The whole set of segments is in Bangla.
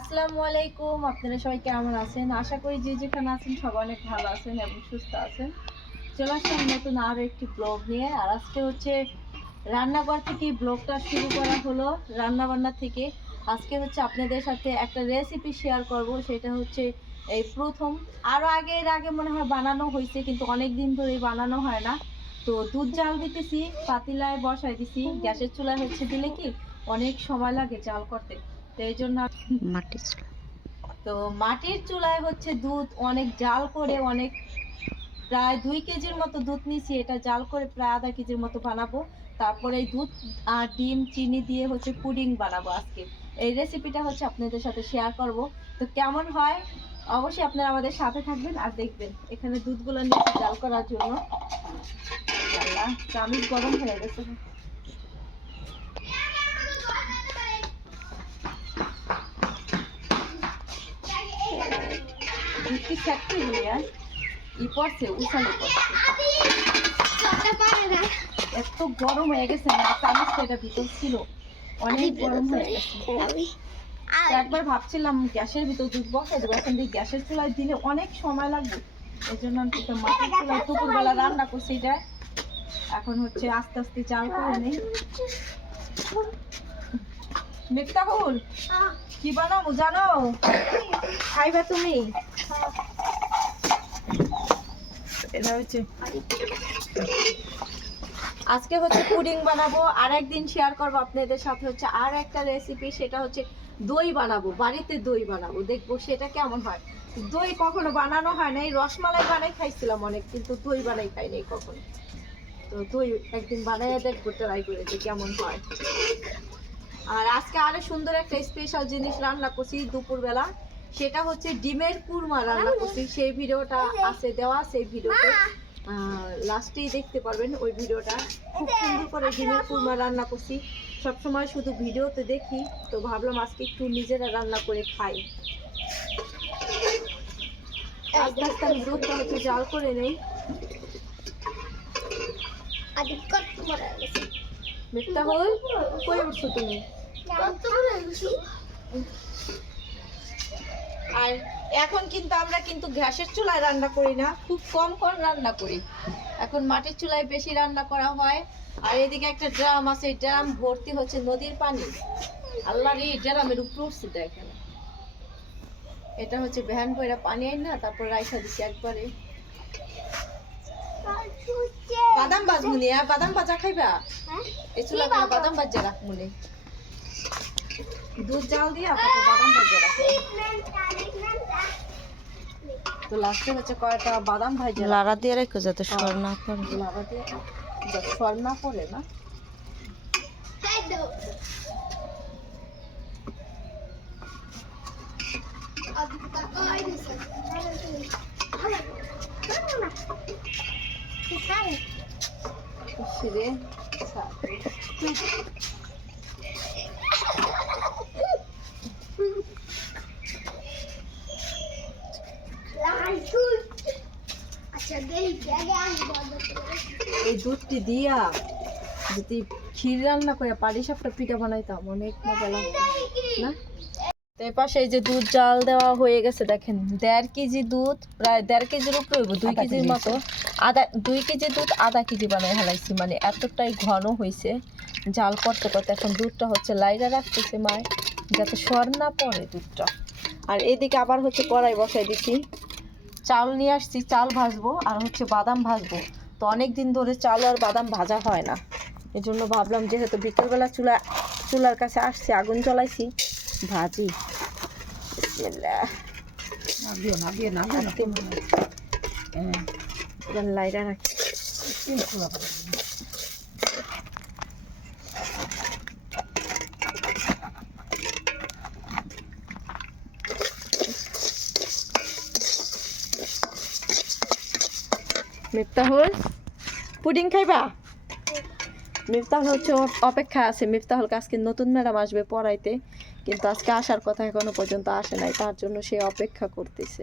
আসসালামু আলাইকুম, আপনারা সবাই কেমন আছেন? আশা করি যে যেখানে আছেন সবাই অনেক ভালো আছেন এবং সুস্থ আছেন। চলে আসলাম নতুন আরও একটি ব্লগ নিয়ে। আর আজকে হচ্ছে রান্নাঘর থেকে ব্লগটা শুরু করা হলো রান্না বান্না থেকে। আজকে হচ্ছে আপনাদের সাথে একটা রেসিপি শেয়ার করব, সেটা হচ্ছে এই প্রথম। আরও আগে, এর আগে মনে হয় বানানো হয়েছে, কিন্তু অনেক দিন ধরে বানানো হয় না। তো দুধ জাল দিতেছি, পাতিলায় বসাই দিছি। গ্যাসের চুলায় হচ্ছে দিলে কি অনেক সময় লাগে জাল করতে। তো এই জন্য মাটির চুলা। তো মাটির চুলায় হচ্ছে দুধ অনেক জাল করে অনেক প্রায় দুই কেজির মতো দুধ নিছি এটা জাল করে প্রায় আধা কেজির মতো বানাবো। তারপরে এই দুধ আর ডিম চিনি দিয়ে হচ্ছে পুডিং বানাবো আজকে। এই রেসিপিটা হচ্ছে আপনাদের সাথে শেয়ার করব। তো কেমন হয়? অবশ্যই আপনারা আমাদের সাথে থাকবেন আর দেখবেন এখানে দুধগুলো নিয়ে জাল করার জন্য। আল্লাহ, চামিচ গরম হয়ে গেছে। কি ফ্যাক্টরি হয়ে যায় ই পড়ছে উছালে পড়ছে। এত গরম হয়ে গেছে না চামচটা এটা ভিতর ছিল। অনেক গরম হয়ে গেছে। একবার ভাবছিলাম গ্যাসের ভিতর দুধ বসাই দেবো এখন দিয়ে গ্যাসের চুলায় দিলে অনেক সময় লাগবে। এই জন্য আমি তো মাটির চুলায় দুপুরবেলা রান্না করছি এটা। এখন হচ্ছে আস্তে আস্তে চাল করে নেই। মিফতাহুল কি বানাবো জানো? খাইবা তুমি? আজকে হচ্ছে পুডিং বানাবো আর একদিন শেয়ার করব আপনাদের সাথে হচ্ছে আর একটা রেসিপি সেটা হচ্ছে দই বানাবো, বাড়িতে দই বানাবো। দেখব সেটা কেমন হয়। দই কখনো বানানো হয় না এই রসমালাই বানাই খাইছিলাম অনেক, কিন্তু দই বানাই খাই নাই কখনো। তো দই একদিন বানাই দেখব ট্রাই করে যে কেমন হয়। আর আজকে আরও সুন্দর একটা স্পেশাল জিনিস রান্না করছি দুপুরবেলা। সেটা হচ্ছে ডিমের কুরমা রান্না করছি। সেই ভিডিওটা আছে দেওয়া সেই ভিডিওতে। লাস্টেই দেখতে পারবেন ওই ভিডিওটা। খুব সুন্দর করে ডিমের কুরমা রান্না করছি। সবসময় শুধু ভিডিওতে দেখি তো ভাবলাম আজকে একটু নিজেরা রান্না করে খাই। আস্তে আস্তে আমি দুধটা হচ্ছে জাল করে নেই। মিথ্যা হল কই উঠছো তুমি? আর এখন কিন্তু আমরা কিন্তু গ্যাসের চুলায় রান্না করি না খুব কম কম রান্না করি। এখন মাটির চুলায় বেশি রান্না করা হয়। আর এদিকে একটা ড্রাম আছে এই ড্রাম ভর্তি হচ্ছে নদীর পানি। আল্লাহর এই ড্রামের উপরে উঠছে দেখেন। এটা হচ্ছে ভ্যান করে পানি আই না তারপর রাইসা দিছি একবারে। বাদাম বাজ মুনি আর বাদাম ভাজা খাইবা? এই চুলা বাদাম? ভাজা রাখ মুনি দুধ জাল দিয়া তারপর বাদাম ভাজা রাখ তো লাস্টে হচ্ছে কয়টা বাদাম ভাজা লাড়া দিয়ে রেখো যাতে সর না করে। লাভা দিয়ে সর না পড়ে না। ইসরে এই দুধটি দিয়া যদি ক্ষীর রান্না করে পাটি সাপটা পিঠা বানাইতাম অনেক মজা লাগতো না? তো এই পাশে এই যে দুধ জাল দেওয়া হয়ে গেছে দেখেন দেড় কেজি দুধ প্রায় দেড় কেজির উপরে হইব দুই কেজির মতো। আধা দুই কেজি দুধ আধা কেজি বানাই হেলাইছি মানে এতটাই ঘন হয়েছে জাল করতে করতে এখন দুধটা হচ্ছে লাইরা রাখতেছে মায় যাতে সর না পড়ে দুধটা। আর এদিকে আবার হচ্ছে কড়াই বসাই দিছি। চাল নিয়ে আসছি চাল ভাজবো আর হচ্ছে বাদাম ভাজবো। তো অনেক দিন ধরে চাল আর বাদাম ভাজা হয় না। এই জন্য ভাবলাম যেহেতু বিকেলবেলা চুলা চুলার কাছে আসছি আগুন জ্বলাইছি ভাজি। লাইটা এবার লাইরা রাখি। মিফতাহুল? পুডিং খাইবা? মিফতাহুল হচ্ছে অপেক্ষা আছে। মিফতাহুল আজকে নতুন ম্যাডাম আসবে পড়াইতে। কিন্তু আজকে আসার কথা এখনও পর্যন্ত আসে নাই। তার জন্য সে অপেক্ষা করতেছে।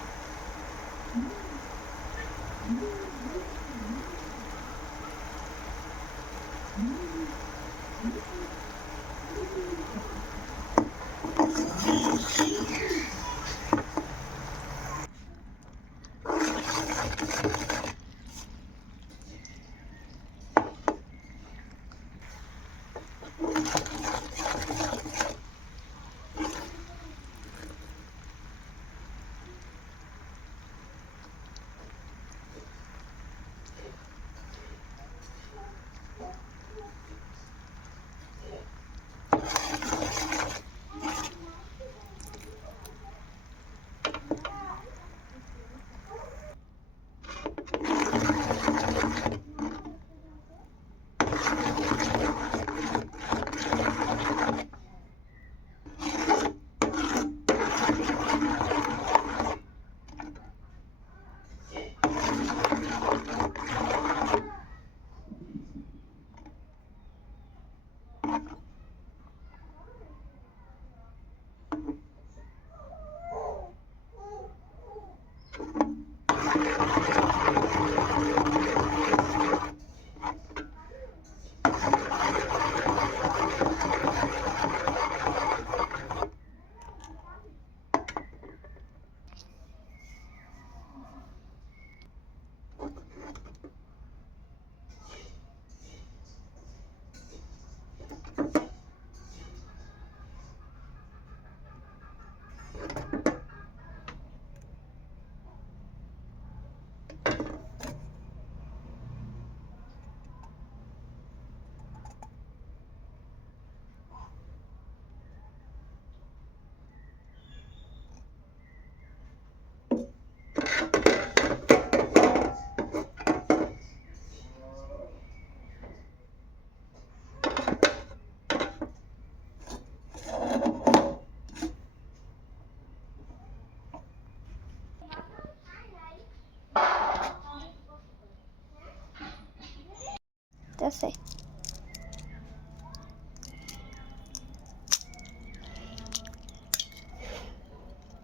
আছে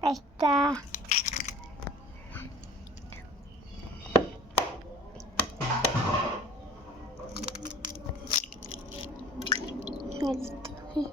একটা হুম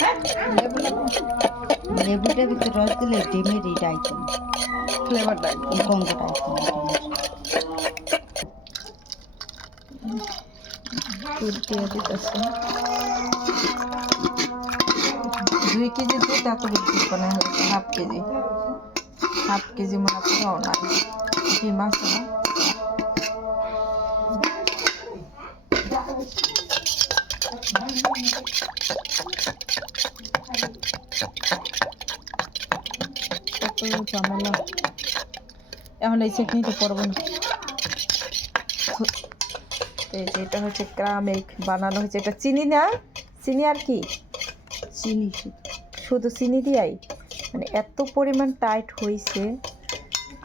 না লেবু লেবু লেবুটার ভিতরে রস দিলে ডিমের এই আইটেম ফ্লেভার দেয় এই গন্ধটা আইটেম দুধ দিয়ে দিতেছে। দুই কেজি দুধ এত বেশি মানে হচ্ছে হাফ কেজি। হাফ কেজি মনে না ডিম আছে না? ঝামেলা এখন এই চেক নিতে পারব না। এই যে এটা হচ্ছে ক্রামেক বানানো হয়েছে। এটা চিনি না? চিনি আর কি? চিনি। শুধু চিনি দিয়াই? মানে এত পরিমাণ টাইট হয়েছে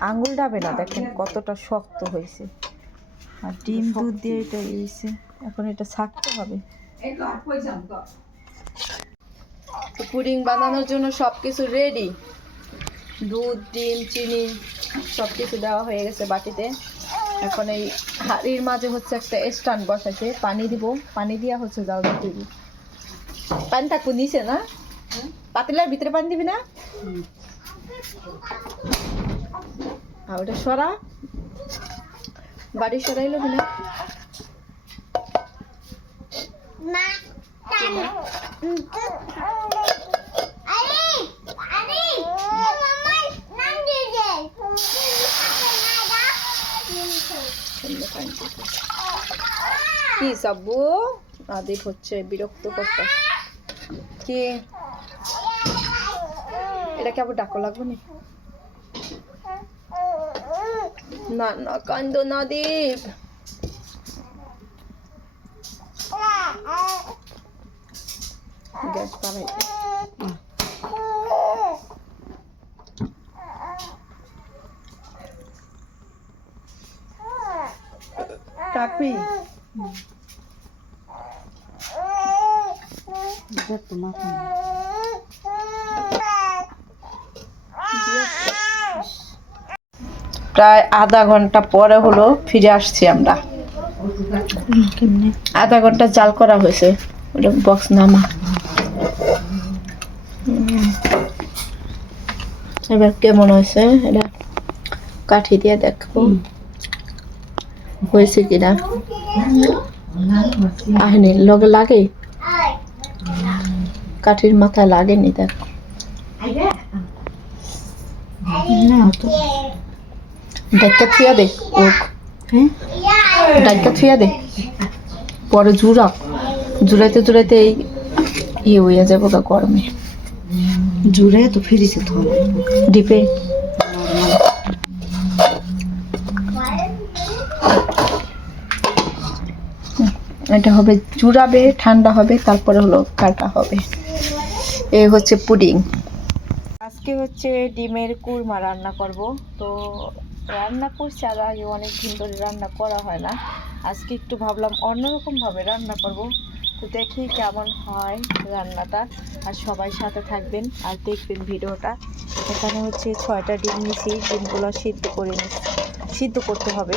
আঙুল ডাবে না দেখেন কতটা শক্ত হয়েছে আর ডিম দুধ দিয়ে এটা হয়েছে এখন এটা ছাকতে হবে। পুডিং বানানোর জন্য সব কিছু রেডি দুধ ডিম চিনি সব কিছু দেওয়া হয়ে গেছে বাটিতে। এখন এই হাড়ির মাঝে হচ্ছে একটা স্ট্যান্ড বসাইছে। পানি দিব। পানি দিয়া হচ্ছে জাল দিব। পানি থাকব নিচে না? পাতিলার ভিতরে পানি দিবি না? আর ওটা সরা। বাড়ি সরাইলো না মা আরে আরে মামা নাম দিয়ে দে কি সাব্বু আদিপ হচ্ছে বিরক্ত করতে। কি? এটা কি আবার ডাকো লাগবে না? না না, কান্দ না দীপ গ্যাস বাড়াইতে ডাকবি প্রায় আধা ঘণ্টা পরে হলো ফিরে আসছি আমরা। আধা ঘণ্টা জাল করা হয়েছে। বক্স নামা। এবার কেমন হয়েছে? এটা কাঠি দিয়ে দেখব। হয়েছে কিনা? আহনি, লগে লাগে? কাঠির মাথায় লাগেনি দেখো। ডাক্তার থুয়া দে ওক হ্যাঁ? ডাক্তার থুয়া দে। পরে জুড়া। জুড়াইতে জুড়াইতে এই ইয়ে হইয়া যাব গা গরমে। জুড়ে তো ফিরিছে তো। ডিপে। এটা হবে জুড়াবে ঠান্ডা হবে তারপরে হলো কাটা হবে। এ হচ্ছে পুডিং। আজকে হচ্ছে ডিমের কুরমা রান্না করব। তো রান্না করছি, আর আগে অনেক দিন ধরে রান্না করা হয় না। আজকে একটু ভাবলাম অন্যরকম ভাবে রান্না করব। তো দেখি কেমন হয় রান্নাটা, আর সবাই সাথে থাকবেন আর দেখবেন ভিডিওটা। এখানে হচ্ছে ছয়টা ডিম নিছি ডিমগুলো সিদ্ধ করে নিচ্ছি। সিদ্ধ করতে হবে।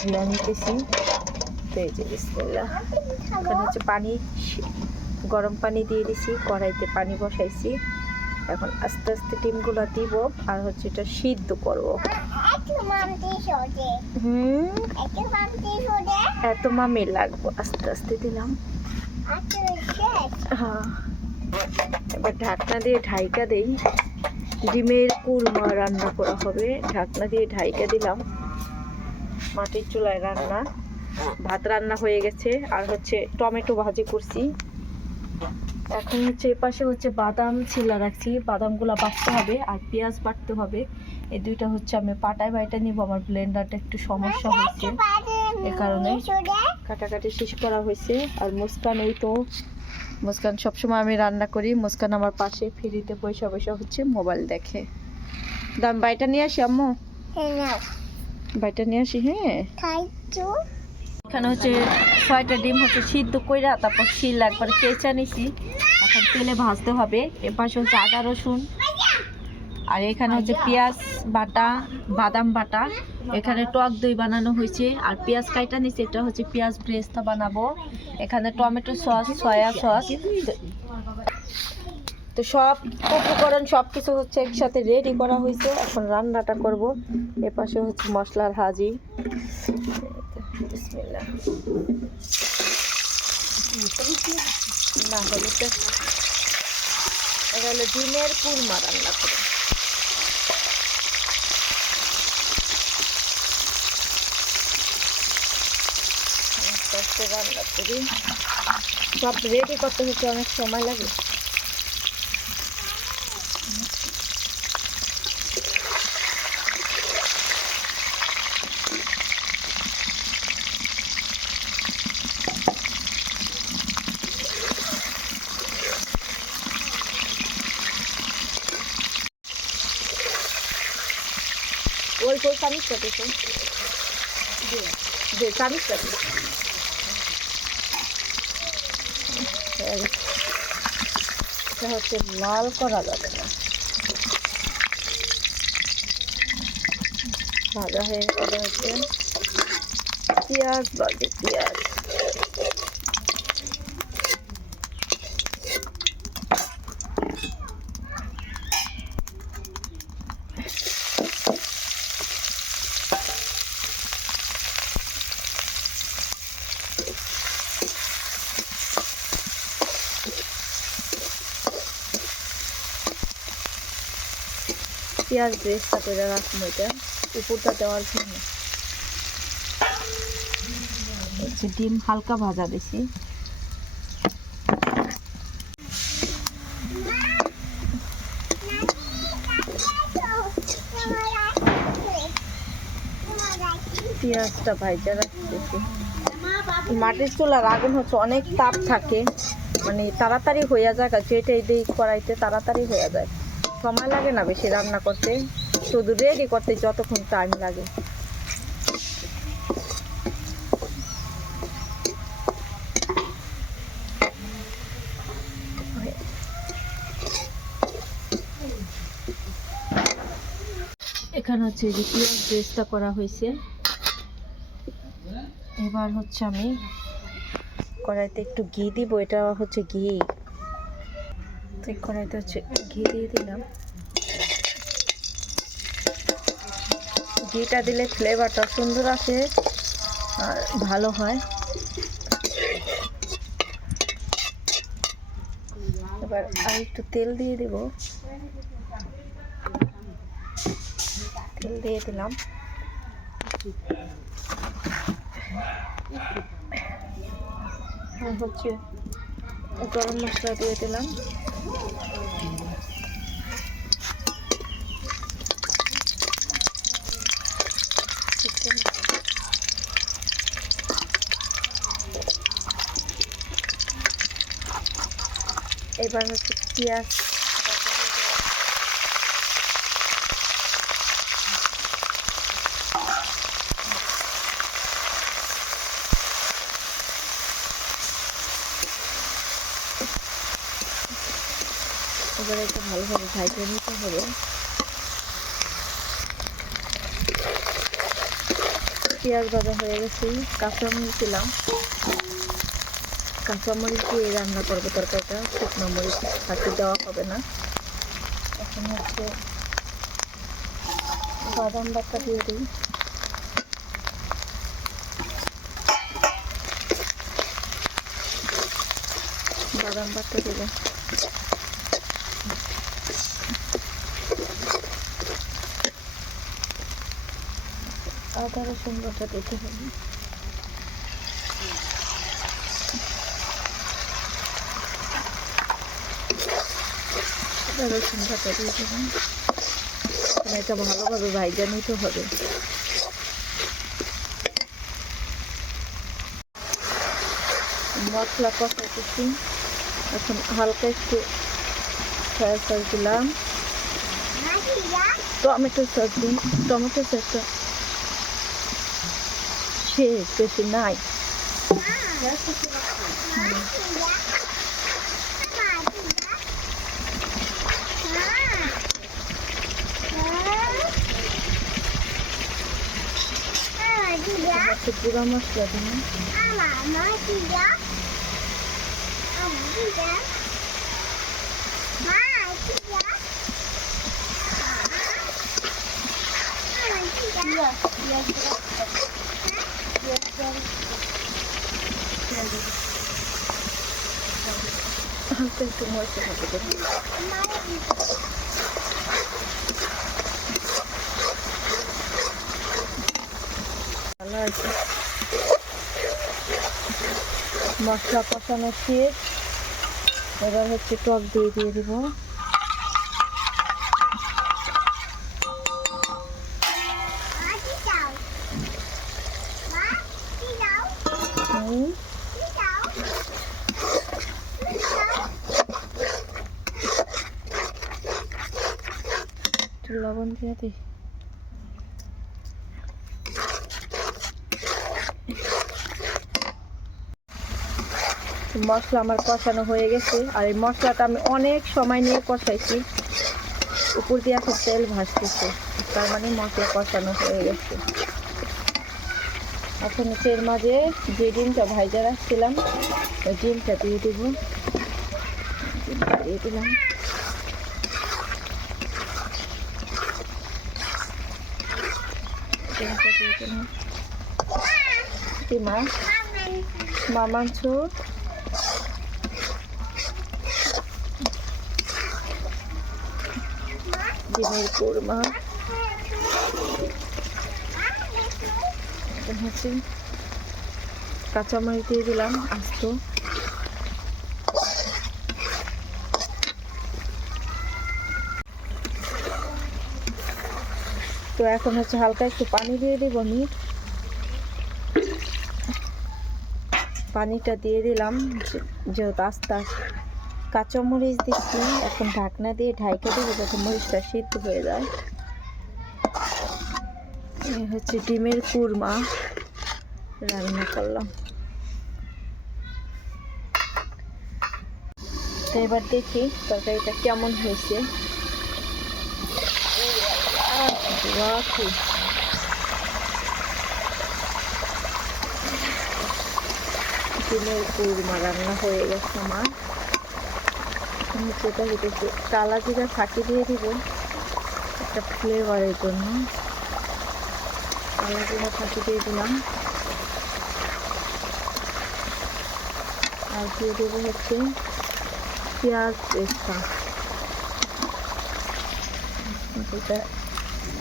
ধুয়ে নিতেছি। তো এই এখানে হচ্ছে পানি গরম পানি দিয়ে দিছি কড়াইতে পানি বসাইছি। এখন আস্তে আস্তে ডিমগুলো দিব আর হচ্ছে এটা সিদ্ধ করব। হুম? এত মামি লাগবো আস্তে আস্তে দিলাম। আচ্ছা হ্যাঁ। এবার ঢাকনা দিয়ে ঢাইকা দেই। ডিমের কুরমা রান্না করা হবে। ঢাকনা দিয়ে ঢাইকা দিলাম। মাটির চুলায় রান্না। ভাত রান্না হয়ে গেছে। আর হচ্ছে টমেটো ভাজি করছি। এখন হচ্ছে এই পাশে হচ্ছে বাদাম ছিলা রাখছি। বাদামগুলো বাটতে হবে আর পেঁয়াজ বাটতে হবে। এই দুইটা হচ্ছে আমি পাটায় বাইটা নিব। আমার ব্লেন্ডারটা একটু সমস্যা হয়েছে এ কারণে কাটাকাটি শেষ করা হয়েছে। আর মুস্কান ওই তো মুস্কান সবসময় আমি রান্না করি। মুস্কান আমার পাশে ফ্রিতে পয়সা পয়সা হচ্ছে মোবাইল দেখে। দাম বাইটা নিয়ে আসি আম্মু? নাও। বাইটা নিয়ে আসি হ্যাঁ? খাইছো এখানে হচ্ছে ছয়টা ডিম হচ্ছে সিদ্ধ কইরা তারপর শিল একবার কেচা নিছি। এখন তেলে ভাজতে হবে। এ পাশে হচ্ছে আদা, রসুন। আর এখানে হচ্ছে পেঁয়াজ বাটা, বাদাম বাটা। এখানে টক দই বানানো হয়েছে। আর পেঁয়াজ কাইটা নিচে এটা হচ্ছে পেঁয়াজ ব্রেস্তা বানাবো। এখানে টমেটো সস, সয়া সস। তো সব উপকরণ সব কিছু হচ্ছে একসাথে রেডি করা হয়েছে। এখন রান্নাটা করব। এ পাশে হচ্ছে মশলার হাজি বিসমিল্লাহ। না, হলে তো এটা হলো ডিমের কুরমা রান্না করে। রান্না করি। সব রেডি করতে হচ্ছে, অনেক সময় লাগে ওই চামিচটা দে। এটা হচ্ছে লাল করা যাবে না। ভাজা হয়ে গেলে হচ্ছে পেঁয়াজ বাজে পেঁয়াজ। পেঁয়াজ ব্রেস্তা করে রাখুন ওইটা উপরটা দেওয়ার জন্য। ডিম হালকা ভাজা বেশি। পেঁয়াজটা ভাজা রাখতেছি। মাটির চুলার আগুন হচ্ছে অনেক তাপ থাকে। মানে তাড়াতাড়ি হয়ে যায় যেটা এই দিয়ে কড়াইতে তাড়াতাড়ি হয়ে যায়। সময় লাগে না বেশি রান্না করতে। শুধু রেডি করতে যতক্ষণ টাইম লাগে। এখানে হচ্ছে যে ব্রেস্তা করা হয়েছে। এবার হচ্ছে আমি কড়াইতে একটু ঘি দিব, এটা হচ্ছে ঘি। তো কড়াইতে হচ্ছে ঘি দিয়ে দিলাম। ঘিটা দিলে ফ্লেভারটা সুন্দর আসে আর ভালো হয়। এবার আর একটু তেল দিয়ে দিব। তেল দিয়ে দিলাম। হচ্ছে গরম মশলা দিয়ে দিলাম। এবার হচ্ছে পেঁয়াজ এবার একটু ভালোভাবে ভাইজে নিতে হবে। পেঁয়াজ ভাজা হয়ে গেছে, কাঁচামরিচ দিলাম। কাঁচামরিচ দিয়ে রান্না করব তরকারিটা, শুকনো মরিচ থাকতে দেওয়া হবে না। এখন হচ্ছে বাদাম বাটা দিয়ে দিই। বাদাম বাটা দিলাম। আদা রসুন বাটা দিতে হবে আদা রসুন বাটা দিয়ে দেবেন এটা ভালোভাবে ভাইজা নিতে হবে। মশলা কষাইতেছি এখন হালকা একটু সয়া সস দিলাম? টমেটো সস দিন। টমেটো সসটা cheers is with the knife. Bulamaz হালকা একটু মশলা হবে দেখুন ভালো আছে মশলা কষানো শেষ। এবার হচ্ছে টক দিয়ে দিয়ে দিব। দিয়ে মশলা আমার কষানো হয়ে গেছে, আর এই মশলাটা আমি অনেক সময় নিয়ে কষাইছি। উপর দিয়ে এখন তেল ভাসতেছে, তার মানে মশলা কষানো হয়ে গেছে। এখন এর মাঝে যে ডিমটা ভাইজা রাখছিলাম, ওই ডিমটা দিয়ে দিব। দিয়ে দিলাম ডিমটা দিয়ে দিলাম কি মা মা মাংস ডিমের কোরমা। হচ্ছে কাঁচামরিচ দিয়ে দিলাম আস্ত। তো এখন হচ্ছে হালকা একটু পানি দিয়ে দিব আমি পানিটা দিয়ে দিলাম যেহেতু আস্তে আস্তে কাঁচামরিচ দিচ্ছি, এখন ঢাকনা দিয়ে ঢাইকে দেবো যাতে মরিচটা সিদ্ধ হয়ে যায়। হচ্ছে ডিমের কুরমা, রান্না করলাম। তো এবার দেখি তরকারিটা কেমন হয়েছে। খুব ডিমের কুরমা রান্না হয়ে গেছে আমার ফাঁকি দিয়ে দিব একটা ফ্লেভারের জন্য কালা জিরা ফাঁকি দিয়ে দিলাম আর দিয়ে দেবো হচ্ছে পেঁয়াজ পেস্তা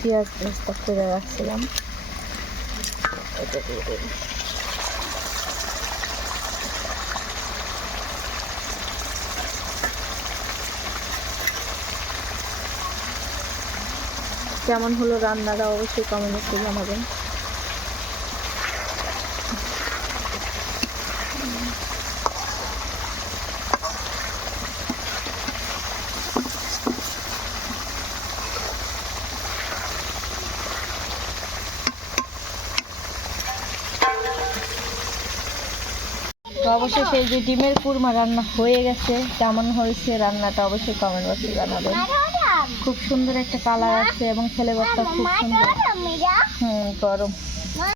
পেঁয়াজ পেস্তা করে রাখছিলাম এটা কেমন হলো রান্নাটা অবশ্যই কমেন্টে জানাবেন তো অবশ্যই সেই যে ডিমের কুরমা রান্না হয়ে গেছে কেমন হয়েছে রান্নাটা অবশ্যই কমেন্ট বক্সে জানাবেন। খুব সুন্দর একটা কালার আছে এবং ছেলে বাচ্চা খুব সুন্দর। হুম গরম।